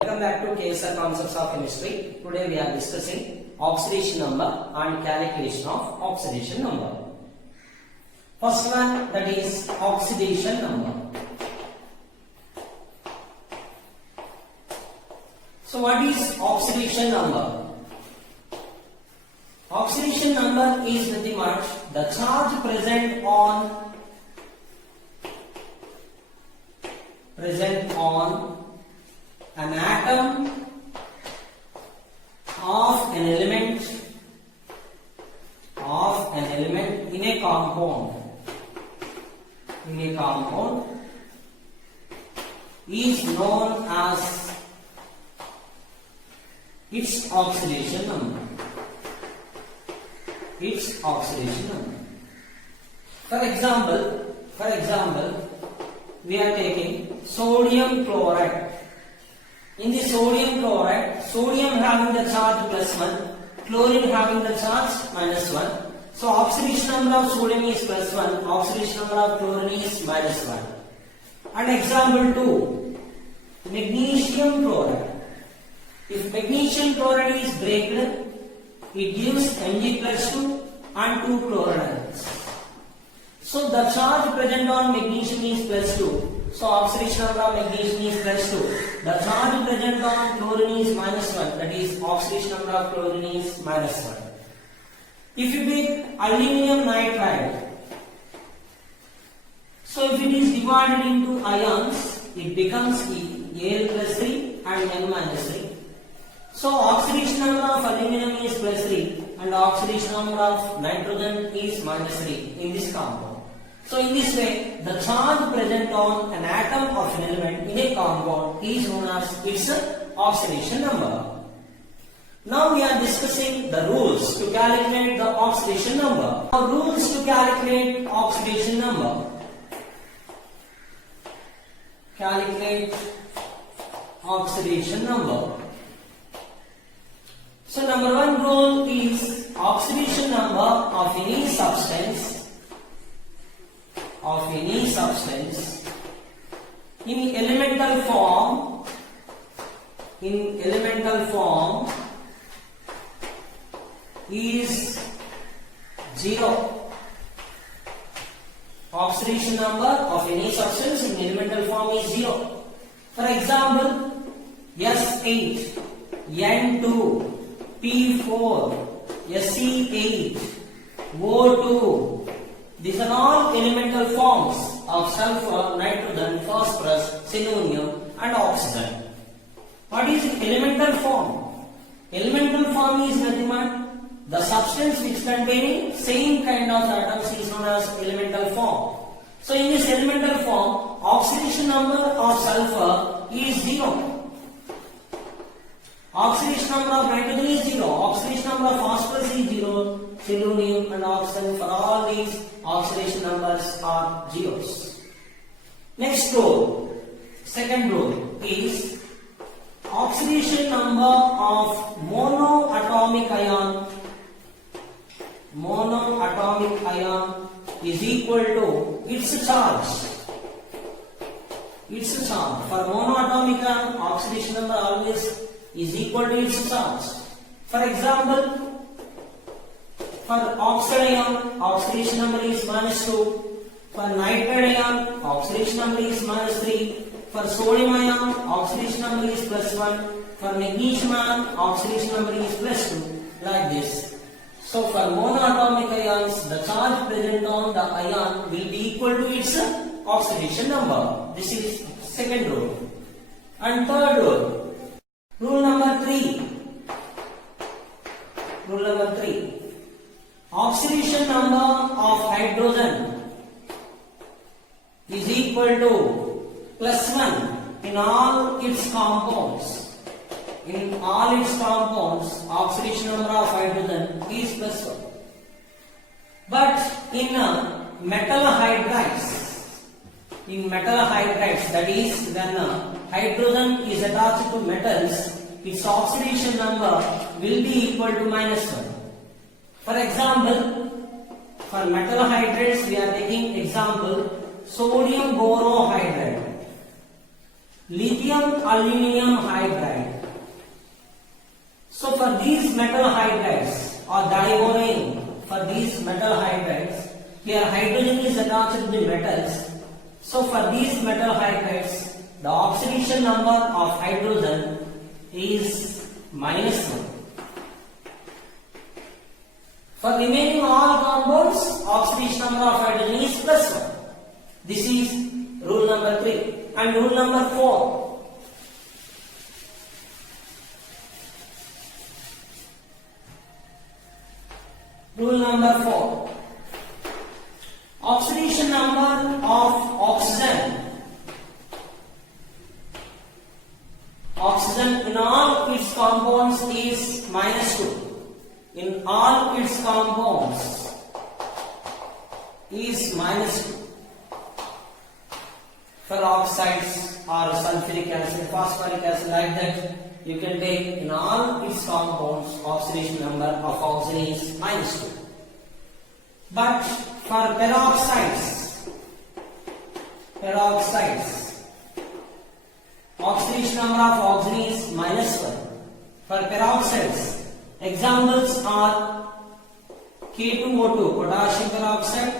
Welcome back to KSR Concepts of Chemistry. Today we are discussing oxidation number and calculation of oxidation number. First one, that is oxidation number. So what is oxidation number? Oxidation number is nothing much the charge present on an atom of an element in a compound is known as its oxidation number. For example, we are taking sodium chloride. In the sodium chloride, sodium having the charge +1, chlorine having the charge -1. So oxidation number of sodium is +1, oxidation number of chlorine is -1. And example 2, magnesium chloride. If magnesium chloride is breaked, it gives Mg+2 and 2 chlorides. So the charge present on magnesium is +2. So oxidation number of magnesium is +2. The charge present on chlorine is -1. That is oxidation number of chlorine is -1. If you take aluminum nitride, so if it is divided into ions, it becomes Al+3 and N-3. So oxidation number of aluminum is +3 and oxidation number of nitrogen is -3 in this compound. So in this way, the charge present on an atom of an element in a compound is known as its oxidation number. Now we are discussing the rules to calculate the oxidation number. Now rules to calculate oxidation number. Calculate oxidation number. So number one rule is oxidation number of any substance in elemental form is 0. Oxidation number of any substance in elemental form is 0. For example, S8, N2, P4, Se8, O2. These are all elemental forms of sulfur, nitrogen, phosphorus, selenium and oxygen. What is elemental form? Elemental form is nothing but the substance which containing same kind of atoms is known as elemental form. So in this elemental form, oxidation number of sulfur is 0. Oxidation number of nitrogen is 0. Oxidation number of phosphorus is 0. Selenium and oxygen, for all these oxidation numbers are zeros. Next rule, second rule is oxidation number of monoatomic ion is equal to its charge. For monoatomic ion, oxidation number always is equal to its charge. For example, for oxide ion, oxidation number is -2. For nitride ion, oxidation number is -3. For sodium ion, oxidation number is +1. For magnesium ion, oxidation number is +2. Like this. So for monoatomic ions, the charge present on the ion will be equal to its oxidation number. This is second rule. And third rule. Rule number 3. Oxidation number of hydrogen is equal to +1 in all its compounds. Oxidation number of hydrogen is +1. But in metal hydrides, that is when hydrogen is attached to metals, its oxidation number will be equal to -1. For example, for metal hydrates we are taking example sodium borohydride. lithium aluminum hydride. So for these metal hydrides or diborane, for these metal hydrides, here hydrogen is attached to the metals. So for these metal hydrides, the oxidation number of hydrogen is -1. For remaining all compounds, oxidation number of hydrogen is +1. This is rule number 3. And rule number 4. Rule number 4. Oxidation number of oxygen. Oxygen in all its compounds is -2. In all its compounds is -2. For oxides or sulfuric acid, phosphoric acid, like that, you can take in all its compounds oxidation number of oxygen is -2. But for peroxides, oxidation number of oxygen is -1. For peroxides, examples are K2O2 potassium peroxide,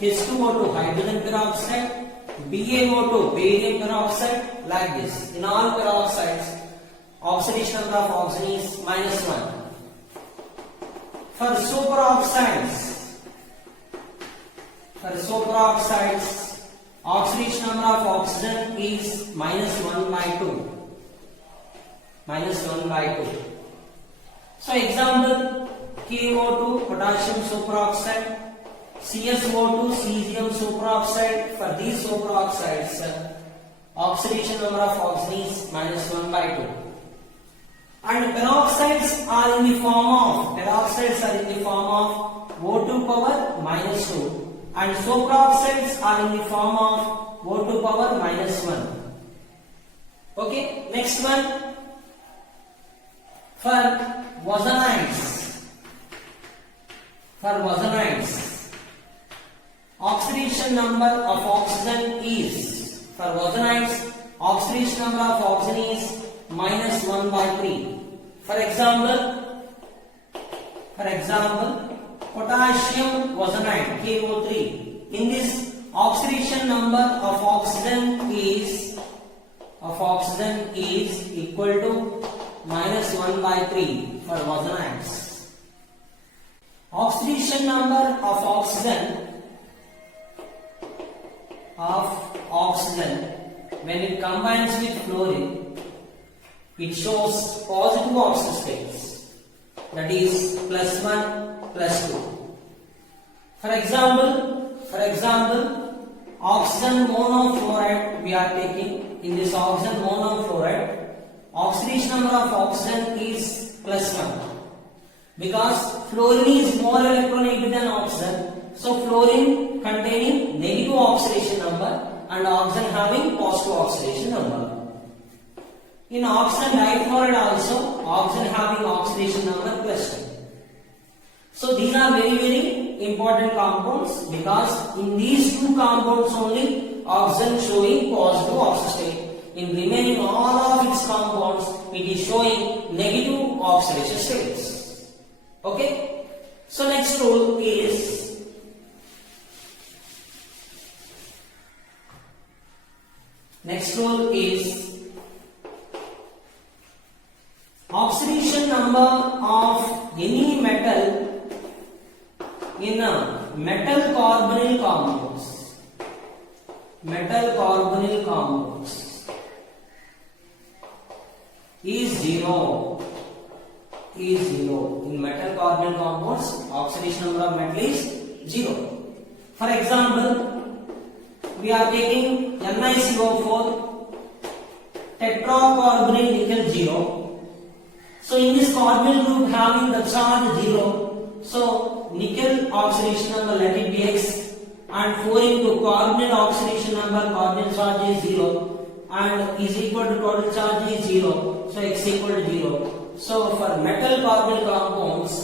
H2O2 hydrogen peroxide, BaO2 barium peroxide, like this. In all peroxides, oxidation number of oxygen is -1. For superoxides, oxidation number of oxygen is -1/2. So example, KO2 potassium superoxide, CSO2 cesium superoxide. For these superoxides, oxidation number of oxygen is -1/2. And peroxides are in the form of O2 power -2, and superoxides are in the form of O2 power -1. Okay, next one. For ozonides, oxidation number of oxygen is, -1/3. For example, potassium ozonide KO3. In this, oxidation number of oxygen is equal to -1/3 for ozonides. Oxidation number of oxygen when it combines with fluorine, it shows positive oxygen states, that is +1, +2. For example, oxygen monofluoride we are taking. In this oxygen monofluoride, oxidation number of oxygen is +1, because fluorine is more electronegative than oxygen. So fluorine containing negative oxidation number and oxygen having positive oxidation number. In oxygen difluoride also, oxygen having oxidation number +2. So these are very important compounds, because in these two compounds only oxygen showing positive oxygen state. In remaining all of its compounds, it is showing negative oxidation states. Okay? So next rule is oxidation number of any metal in a metal carbonyl compounds. Is zero. In metal carbonyl compounds, oxidation number of metal is 0. For example, we are taking NiCO4 tetracarbonyl nickel 0. So in this carbonyl group having the charge 0, so nickel oxidation number, let it be X, and 4 into carbonyl oxidation number, carbonyl charge is 0, and is equal to total charge is 0, so X equal to 0. So for metal carbonyl compounds,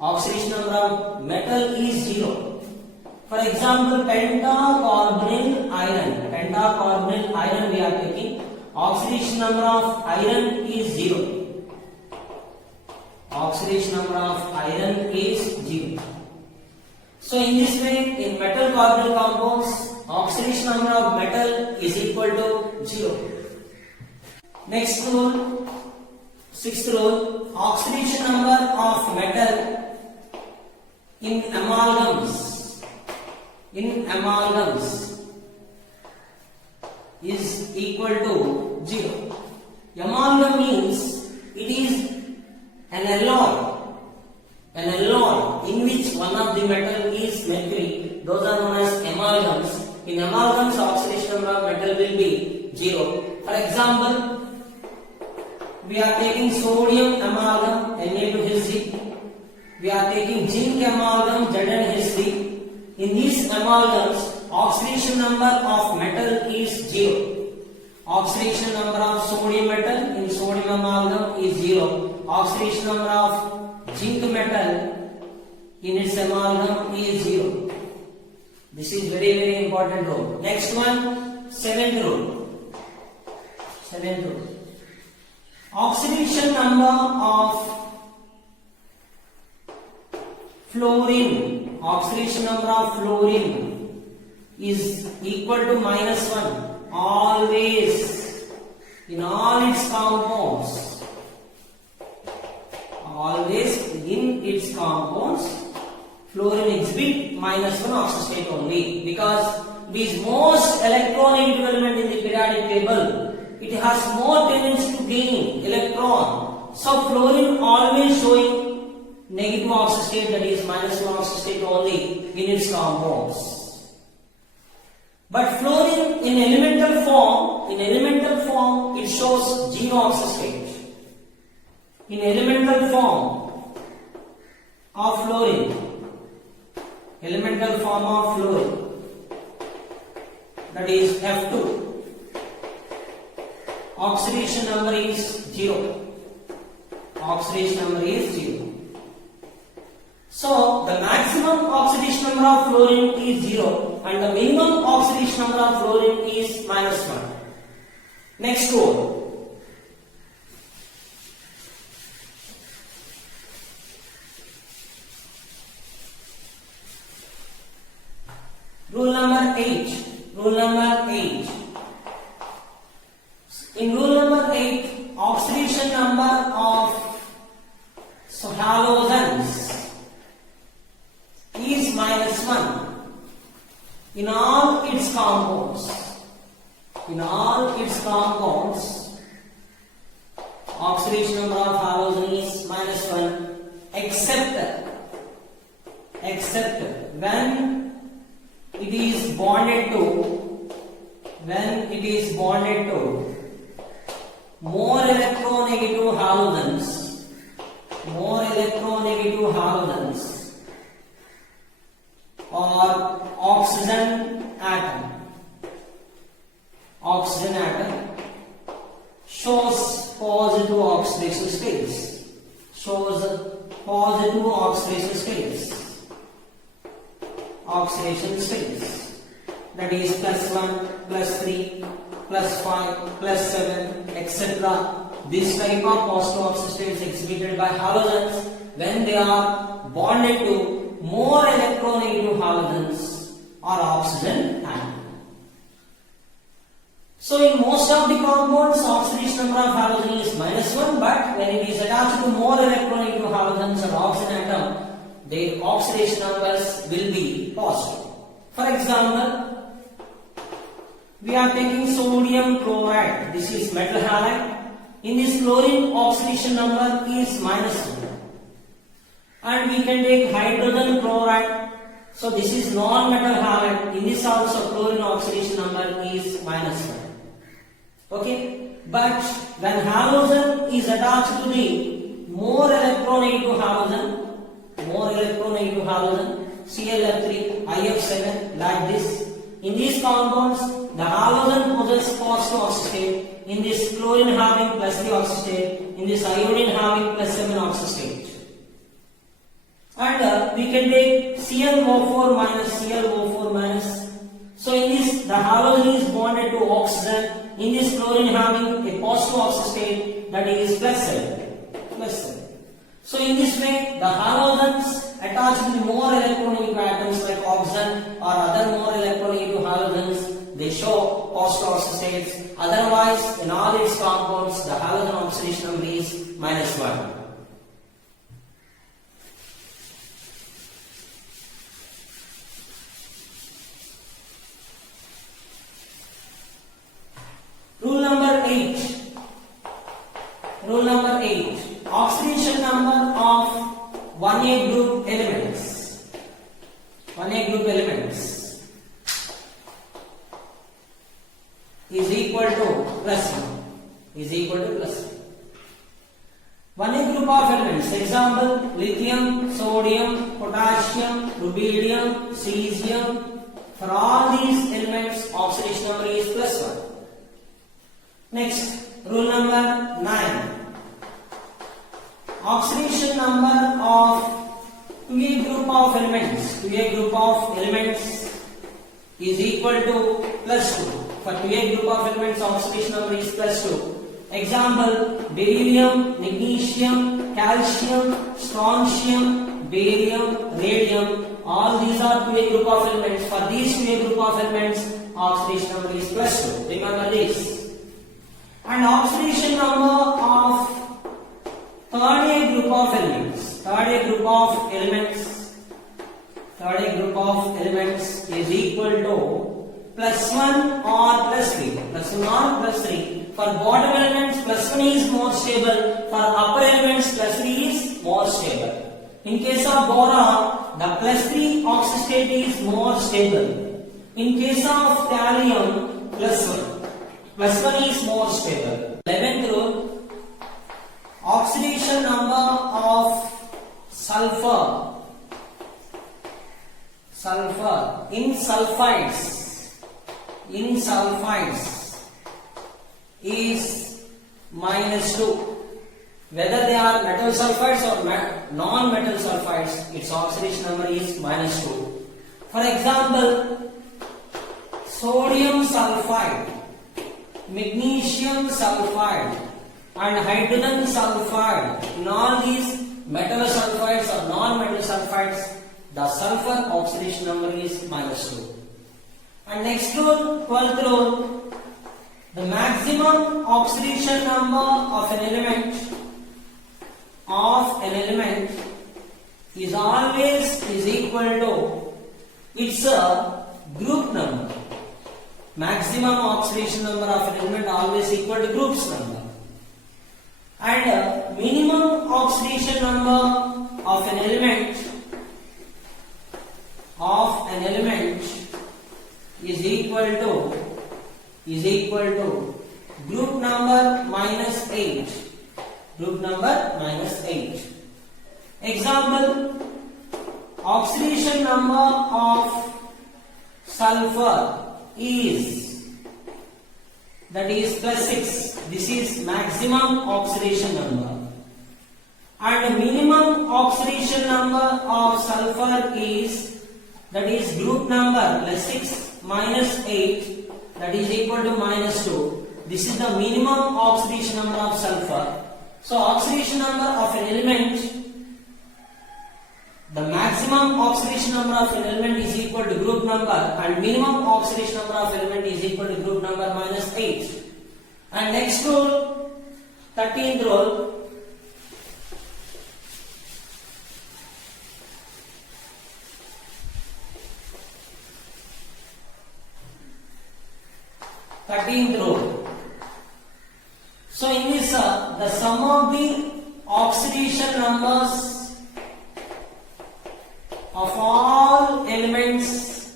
oxidation number of metal is 0. For example, pentacarbonyl iron we are taking, oxidation number of iron is 0. Oxidation number of iron is 0. So in this way, in metal carbonyl compounds, oxidation number of metal is equal to 0. Next rule, sixth rule, oxidation number of metal in amalgams is equal to 0. Amalgam means it is an alloy in which one of the metal is mercury. Those are known as amalgams. In amalgams, oxidation number of metal will be 0. For example, we are taking sodium amalgam Na2H3. We are taking zinc amalgam ZnH3. In these amalgams, oxidation number of metal is 0. Oxidation number of sodium metal in sodium amalgam is 0. Oxidation number of zinc metal in its amalgam is 0. This is very important rule. Next one, seventh rule. Oxidation number of fluorine. Oxidation number of fluorine is equal to -1. Always in all its compounds. Always in its compounds, fluorine exhibit -1 oxidation state only, because it is most electronegative element in the periodic table. It has more tendency to gain electron. So fluorine always showing negative oxidation state, that is -1 oxidation state only in its compounds. But fluorine in elemental form it shows 0 oxidation state. In elemental form of fluorine, that is F2, oxidation number is 0. So the maximum oxidation number of fluorine is 0 and the minimum oxidation number of fluorine is -1. Next rule. Rule number 8. In rule number 8, oxidation number of halogens is -1 in all its compounds. Oxidation number of halogen is -1 except when it is bonded to more electronegative halogens or oxygen atom shows positive oxidation states. That is +1, +3, +5, +7, etc. This type of positive oxidation states exhibited by halogens when they are bonded to more electronegative halogens or oxygen atom. So in most of the compounds, oxidation number of halogen is -1, but when it is attached to more electronegative halogens or oxygen atom, their oxidation numbers will be positive. For example, we are taking sodium chloride. This is metal halide. In this chlorine, oxidation number is -1. And we can take hydrogen chloride. So this is non-metal halide. In this also, chlorine oxidation number is -1. Okay, but when halogen is attached to the more electronegative halogen, ClF3, IF7, like this. In these compounds, the halogen possesses positive oxidation state. In this chlorine having +3 oxidation state. In this iodine having +7 oxidation state. And we can take ClO4 minus. So in this, the halogen is bonded to oxygen. In this, chlorine having oxide state, that is plus 7. Plus 7. So in this way, the halogens attached with more electronegative atoms like oxygen or other more electronegative halogens, they show positive oxide states. Otherwise, in all its compounds, the halogen oxidation number is -1. Rule number 8. Rule number 8. Oxidation number of 1A group elements. 1A group elements is equal to plus 1. Is equal to plus 1. 1A group of elements. Example: lithium, sodium, potassium, rubidium, cesium. For all these elements, oxidation number is plus 1. Next, rule number 9. Oxidation number of 2A group of elements. 2A group of elements is equal to plus 2. For 2A group of elements, oxidation number is plus 2. Example: beryllium, magnesium, calcium, strontium, barium, radium. All these are 2A group of elements. For these 2A group of elements, oxidation number is plus 2. Remember this. And oxidation number of third A group of elements. Third A group of elements. Third A group of elements is equal to plus 1 or plus 3. Plus 1 or plus 3. For bottom elements, plus 1 is more stable. For upper elements, plus 3 is more stable. In case of boron, the plus 3 oxide state is more stable. In case of thallium, plus 1. Plus 1 is more stable. 11th rule. Oxidation number of sulfur. Sulfur in sulfides. In sulfides is -2. Whether they are metal sulfides or non-metal sulfides, its oxidation number is -2. For example, sodium sulfide, magnesium sulfide and hydrogen sulfide. In all these metal sulfides or non-metal sulfides, the sulfur oxidation number is -2. And next rule, 12th rule, the maximum oxidation number of an element is always equal to its group number. Maximum oxidation number of an element always equal to group's number. And minimum oxidation number of an element is equal to group number -8. Group number -8. Example: oxidation number of sulfur is plus 6. This is maximum oxidation number. And minimum oxidation number of sulfur is group number plus 6 minus 8, that is equal to -2. This is the minimum oxidation number of sulfur. So oxidation number of an element, the maximum oxidation number of an element is equal to group number, and minimum oxidation number of element is equal to group number -8. And next rule, 13th rule, So in this, the sum of the oxidation numbers of all elements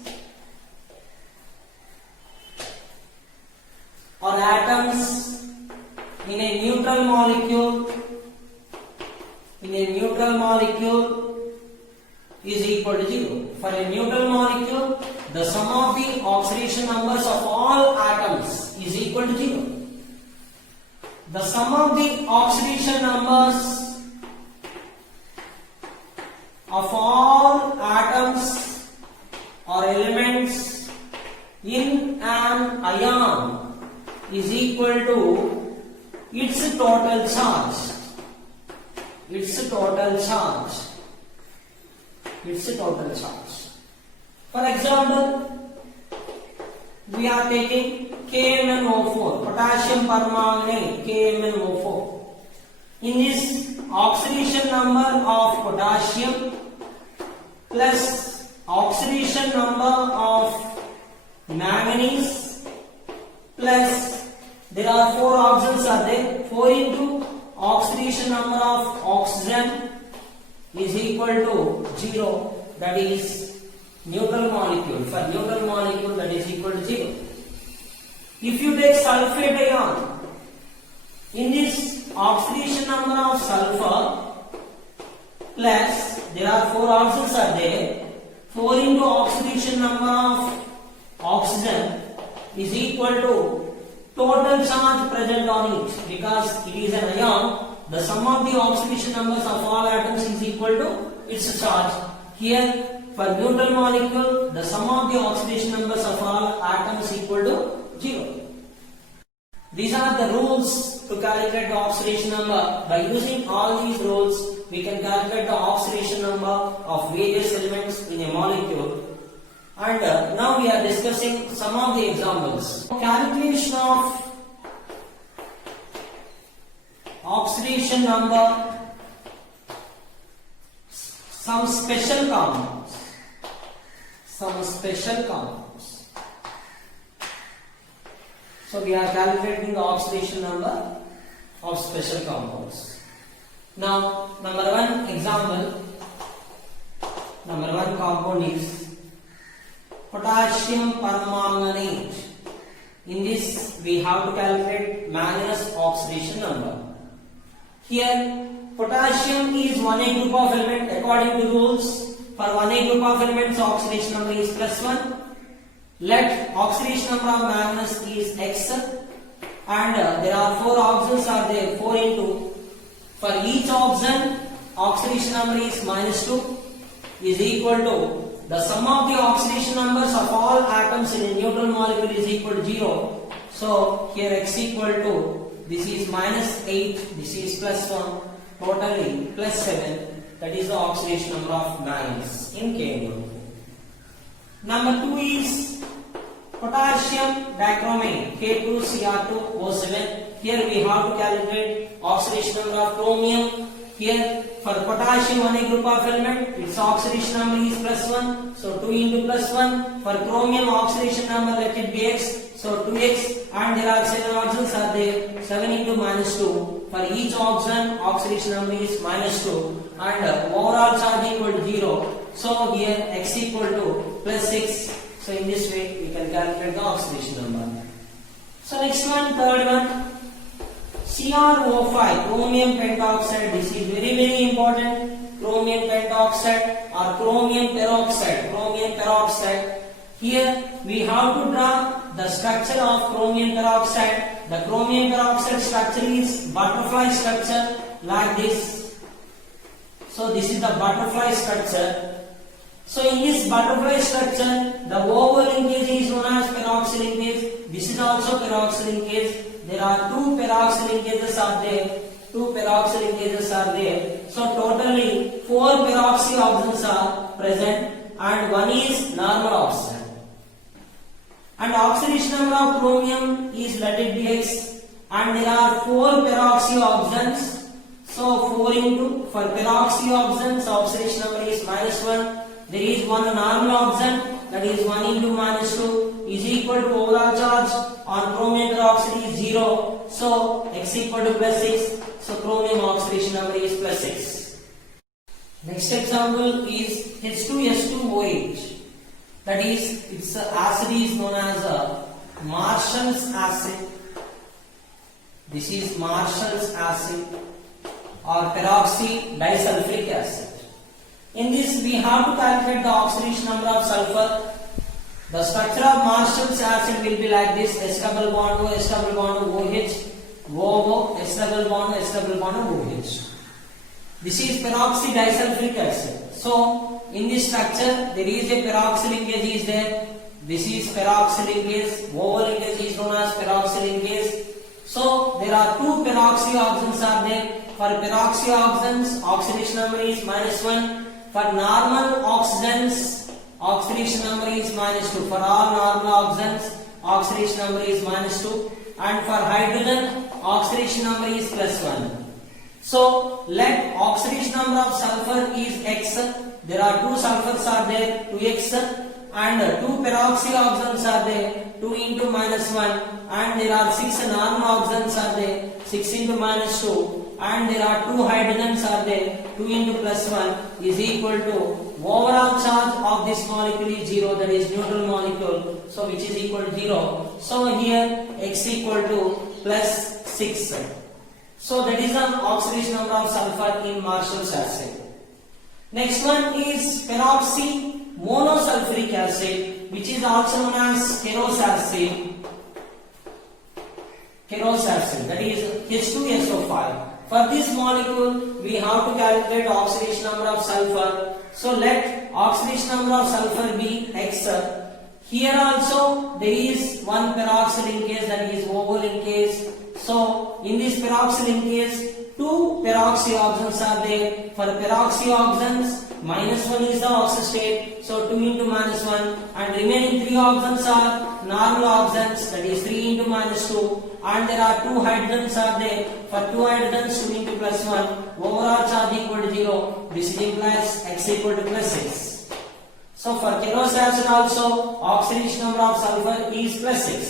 or atoms in a neutral molecule is equal to 0. For a neutral molecule, the sum of the oxidation numbers of all atoms is equal to 0. The sum of the oxidation numbers of all atoms or elements in an ion is equal to its total charge. Its total charge. Its total charge. For example, we are taking KMnO4, potassium permanganate, KMnO4. In this, oxidation number of potassium plus oxidation number of manganese plus there are 4 oxygens are there. 4 into oxidation number of oxygen is equal to 0. That is neutral molecule. For neutral molecule, that is equal to 0. If you take sulfate ion, in this oxidation number of sulfur plus there are 4 oxygens are there. 4 into oxidation number of oxygen is equal to total charge present on it. Because it is an ion, the sum of the oxidation numbers of all atoms is equal to its charge. Here, for neutral molecule, the sum of the oxidation numbers of all atoms equal to 0. These are the rules to calculate the oxidation number. By using all these rules, we can calculate the oxidation number of various elements in a molecule. And now we are discussing some of the examples. Calculation of oxidation number, some special compounds. Some special compounds. So we are calculating the oxidation number of special compounds. Now, number 1 example, number 1 compound is potassium permanganate. In this, we have to calculate manganese oxidation number. Here, potassium is 1A group of element according to rules. For 1A group of elements, oxidation number is +1. Let oxidation number of manganese is X, and there are 4 oxygens are there. 4 into, for each oxygen, oxidation number is -2 is equal to the sum of the oxidation numbers of all atoms in a neutral molecule is equal to 0. So here X equal to, this is -8, this is +1, totally +7. That is the oxidation number of manganese in KMnO4. Number 2 is potassium dichromate, K2Cr2O7. Here we have to calculate oxidation number of chromium. Here for potassium 1A group of element, its oxidation number is +1. So 2 into +1. For chromium oxidation number, let it be X. So 2X, and there are 7 oxygens are there. 7 into -2. For each oxygen, oxidation number is -2. And overall charge equal to 0. So here X equal to +6. So in this way we can calculate the oxidation number. So next one, third one, CrO5, chromium pentoxide. This is very important. Chromium pentoxide or chromium peroxide. Chromium peroxide. Here we have to draw the structure of chromium peroxide. The chromium peroxide structure is butterfly structure like this. So this is the butterfly structure. So in this butterfly structure, the O linkage is known as peroxy linkage. This is also peroxy linkage. There are 2 peroxy linkages are there. 2 peroxy linkages are there. So totally 4 peroxy oxygens are present, and 1 is normal oxygen. And oxidation number of chromium is, let it be X, and there are 4 peroxy oxygens. So 4 into, for peroxy oxygens, oxidation number is -1. There is 1 normal oxygen, that is 1 into -2 is equal to overall charge on chromium peroxide is 0. So X equal to +6. So chromium oxidation number is +6. Next example is H2S2OH. That is, its acid is known as Marshall's acid. This is Marshall's acid or peroxy disulfuric acid. In this, we have to calculate the oxidation number of sulfur. The structure of Marshall's acid will be like this: S double bond O, S double bond O, OH, O, S double bond, S double bond OH. This is peroxy disulfuric acid. So, in this structure, there is a peroxy linkage is there. This is peroxy linkage. O linkage is known as peroxy linkage. So there are two peroxyoxens are there. For peroxyoxens, oxidation number is -1. For normal oxidants, oxidation number is -2. For all normal oxidants, oxidation number is -2. And for hydrogen, oxidation number is +1. So let oxidation number of sulfur is X. There are two sulfurs are there, 2X, and two peroxyoxens are there, 2 into -1, and there are 6 non-oxidants are there, 6 into -2, and there are two hydrogens are there, 2 into +1 is equal to overall charge of this molecule is 0, that is neutral molecule, so which is equal to 0. So here X equal to +6. So that is the oxidation number of sulfur in Marshall's acid. Next one is peroxy monosulfuric acid, which is also known as Keros acid. Keros acid, that is H2SO5. For this molecule, we have to calculate oxidation number of sulfur. So let oxidation number of sulfur be X. Here also there is one peroxyl linkage, that is O linkage. So in this peroxyl linkage, two peroxyoxens are there. For peroxyoxens, -1 is the oxy state, so 2 into -1, and remaining 3 oxens are normal oxens, that is 3 into -2, and there are two hydrogens are there. For two hydrogens, 2 into +1, overall charge equal to 0. This implies X equal to +6. So for Keros acid also, oxidation number of sulfur is +6.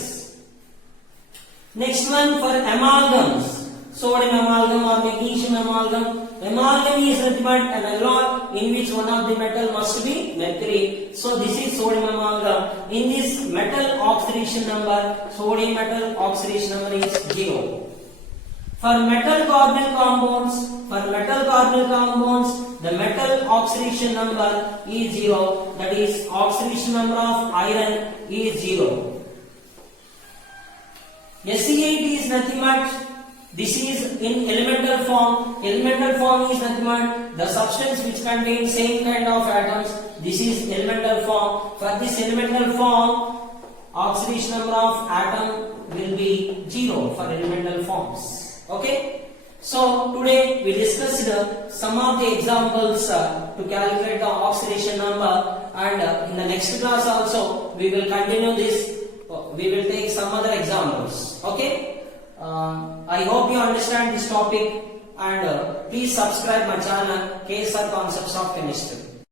Next one for amalgams, sodium amalgam or magnesium amalgam. Amalgam is nothing but an alloy in which one of the metal must be mercury. So this is sodium amalgam. In this metal oxidation number, sodium metal oxidation number is 0. For metal carbonyl compounds, the metal oxidation number is 0. That is oxidation number of iron is 0. SE8 is nothing but, this is in elemental form. Elemental form is nothing but the substance which contains same kind of atoms. This is elemental form. For this elemental form, oxidation number of atom will be 0 for elemental forms. Okay. So today we discussed some of the examples to calculate the oxidation number, and in the next class also we will continue this. We will take some other examples. Okay. I hope you understand this topic, and please subscribe my channel KSR Concepts of Chemistry.